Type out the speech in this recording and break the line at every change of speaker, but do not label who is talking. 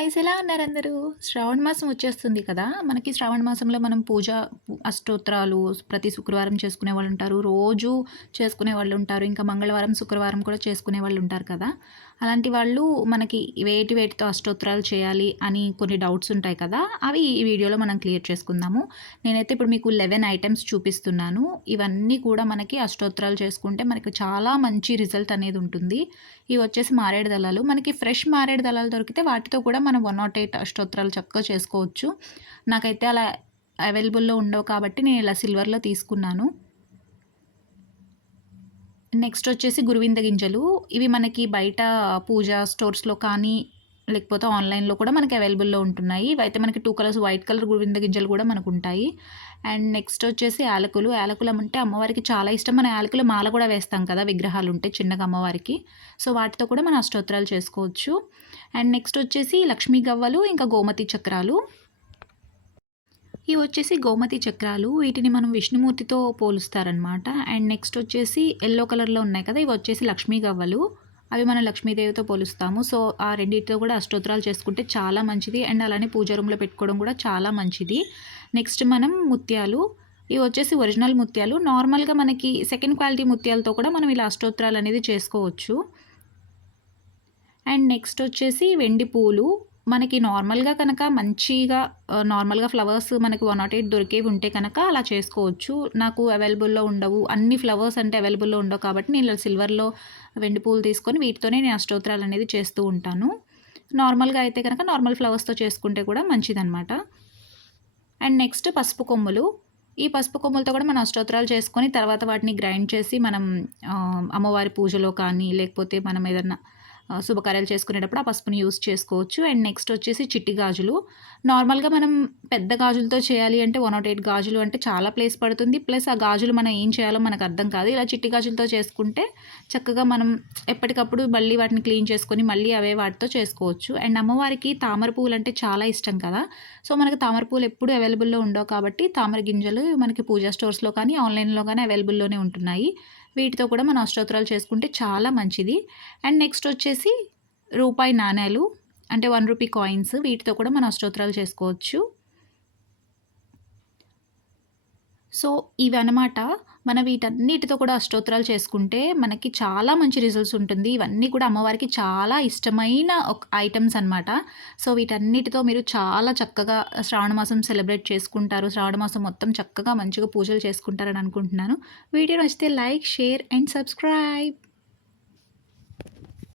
Guys ఎలా ఉన్నారు అందరూ? శ్రావణ మాసం వచ్చేస్తుంది కదా మనకి శ్రావణ మాసంలో మనం పూజ అష్టోత్తరాలు ప్రతి శుక్రవారం చేసుకునే వాళ్ళు ఉంటారు. రోజు చేసుకునే వాళ్ళు ఉంటారు. ఇంకా మంగళవారం శుక్రవారం కూడా చేసుకునే వాళ్ళు ఉంటారు కదా. అలాంటి వాళ్ళు మనకి వేటి వేటితో అష్టోత్తరాలు చేయాలి అని కొన్ని డౌట్స్ ఉంటాయి కదా అవి ఈ వీడియోలో మనం క్లియర్ చేసుకుందాము. నేనైతే ఇప్పుడు మీకు లెవెన్ ఐటమ్స్ చూపిస్తున్నాను. ఇవన్నీ కూడా మనకి అష్టోత్తరాలు చేసుకుంటే మనకి చాలా మంచి రిజల్ట్ అనేది ఉంటుంది. ఇవి వచ్చేసి మారేడు దళాలు. మనకి ఫ్రెష్ మారేడు దళాలు దొరికితే వాటితో కూడా మనం వన్ నాట్ ఎయిట్ అష్టోత్తరాలు చక్కగా చేసుకోవచ్చు. నాకైతే అలా అవైలబుల్లో ఉండవు కాబట్టి నేను ఇలా సిల్వర్లో తీసుకున్నాను. నెక్స్ట్ వచ్చేసి గురువింద గింజలు. ఇవి మనకి బయట పూజ స్టోర్స్లో కానీ లేకపోతే ఆన్లైన్లో కూడా మనకి అవైలబుల్లో ఉంటున్నాయి. ఇవైతే మనకి టూ కలర్స్ వైట్ కలర్ గురువింద గింజలు కూడా మనకు ఉంటాయి. అండ్ నెక్స్ట్ వచ్చేసి యాలకులు. యాలకులం అంటే అమ్మవారికి చాలా ఇష్టం. మన యాలకులు మాల కూడా వేస్తాం కదా విగ్రహాలు ఉంటే చిన్నగా అమ్మవారికి. సో వాటితో కూడా మనం అష్టోత్తరాలు చేసుకోవచ్చు. అండ్ నెక్స్ట్ వచ్చేసి లక్ష్మీ గవ్వలు ఇంకా గోమతి చక్రాలు. ఇవి వచ్చేసి గోమతి చక్రాలు. వీటిని మనం విష్ణుమూర్తితో పోలుస్తారనమాట అండ్ నెక్స్ట్ వచ్చేసి ఎల్లో కలర్లో ఉన్నాయి కదా ఇవి వచ్చేసి లక్ష్మీ గవ్వలు. అవి మనం లక్ష్మీదేవితో పోలుస్తాము. సో ఆ రెండింటితో కూడా అష్టోత్తరాలు చేసుకుంటే చాలా మంచిది. అండ్ అలానే పూజ రూమ్లో పెట్టుకోవడం కూడా చాలా మంచిది. నెక్స్ట్ మనం ముత్యాలు. ఇవి వచ్చేసి ఒరిజినల్ ముత్యాలు. నార్మల్గా మనకి సెకండ్ క్వాలిటీ ముత్యాలతో కూడా మనం ఇలా అష్టోత్తరాలు అనేది చేసుకోవచ్చు. అండ్ నెక్స్ట్ వచ్చేసి వెండి పూలు. మనకి నార్మల్గా కనుక మంచిగా నార్మల్గా ఫ్లవర్స్ మనకి వన్ నాట్ ఎయిట్ దొరికేవి ఉంటే కనుక అలా చేసుకోవచ్చు. నాకు అవైలబుల్లో ఉండవు. అన్ని ఫ్లవర్స్ అంటే అవైలబుల్లో ఉండవు కాబట్టి నేను సిల్వర్లో వెండి పూలు తీసుకొని వీటితోనే నేను అష్టోత్తరాలు అనేది చేస్తూ ఉంటాను. నార్మల్గా అయితే కనుక నార్మల్ ఫ్లవర్స్తో చేసుకుంటే కూడా మంచిదన్నమాట. అండ్ నెక్స్ట్ పసుపు కొమ్ములు. ఈ పసుపు కొమ్ములతో కూడా మనం అష్టోత్తరాలు చేసుకొని తర్వాత వాటిని గ్రైండ్ చేసి మనం అమ్మవారి పూజలో కానీ లేకపోతే మనం ఏదన్నా శుభకార్యాలు చేసుకునేటప్పుడు ఆ పసుపుని యూస్ చేసుకోవచ్చు. అండ్ నెక్స్ట్ వచ్చేసి చిట్టి గాజులు. నార్మల్గా మనం పెద్ద గాజులతో చేయాలి అంటే వన్ నాట్ ఎయిట్ గాజులు అంటే చాలా ప్లేస్ పడుతుంది. ప్లస్ ఆ గాజులు మనం ఏం చేయాలో మనకు అర్థం కాదు. ఇలా చిట్టి గాజులతో చేసుకుంటే చక్కగా మనం ఎప్పటికప్పుడు మళ్ళీ వాటిని క్లీన్ చేసుకొని మళ్ళీ అవే వాటితో చేసుకోవచ్చు. అండ్ అమ్మవారికి తామర పువ్వులు అంటే చాలా ఇష్టం కదా. సో మనకి తామర పువ్వులు ఎప్పుడు అవైలబుల్లో ఉండవు కాబట్టి తామర గింజలు మనకి పూజా స్టోర్స్లో కానీ ఆన్లైన్లో కానీ అవైలబుల్లోనే ఉంటున్నాయి. వీటితో కూడా మనం అష్టోత్తరాలు చేసుకుంటే చాలా మంచిది. అండ్ నెక్స్ట్ వచ్చేసి రూపాయి నాణేలు అంటే వన్ రూపీ కాయిన్స్ వీటితో కూడా మనం అష్టోత్తరాలు చేసుకోవచ్చు. సో ఇవి అనమాట మన వీటన్నిటితో కూడా అష్టోత్తరాలు చేసుకుంటే మనకి చాలా మంచి రిజల్ట్స్ ఉంటుంది. ఇవన్నీ కూడా అమ్మవారికి చాలా ఇష్టమైన ఒక ఐటమ్స్ అనమాట సో వీటన్నిటితో మీరు చాలా చక్కగా శ్రావణ మాసం సెలబ్రేట్ చేసుకుంటారు. శ్రావణ మాసం మొత్తం చక్కగా మంచిగా పూజలు చేసుకుంటారని అనుకుంటున్నాను. వీడియో నచ్చితే లైక్ షేర్ అండ్ సబ్స్క్రైబ్.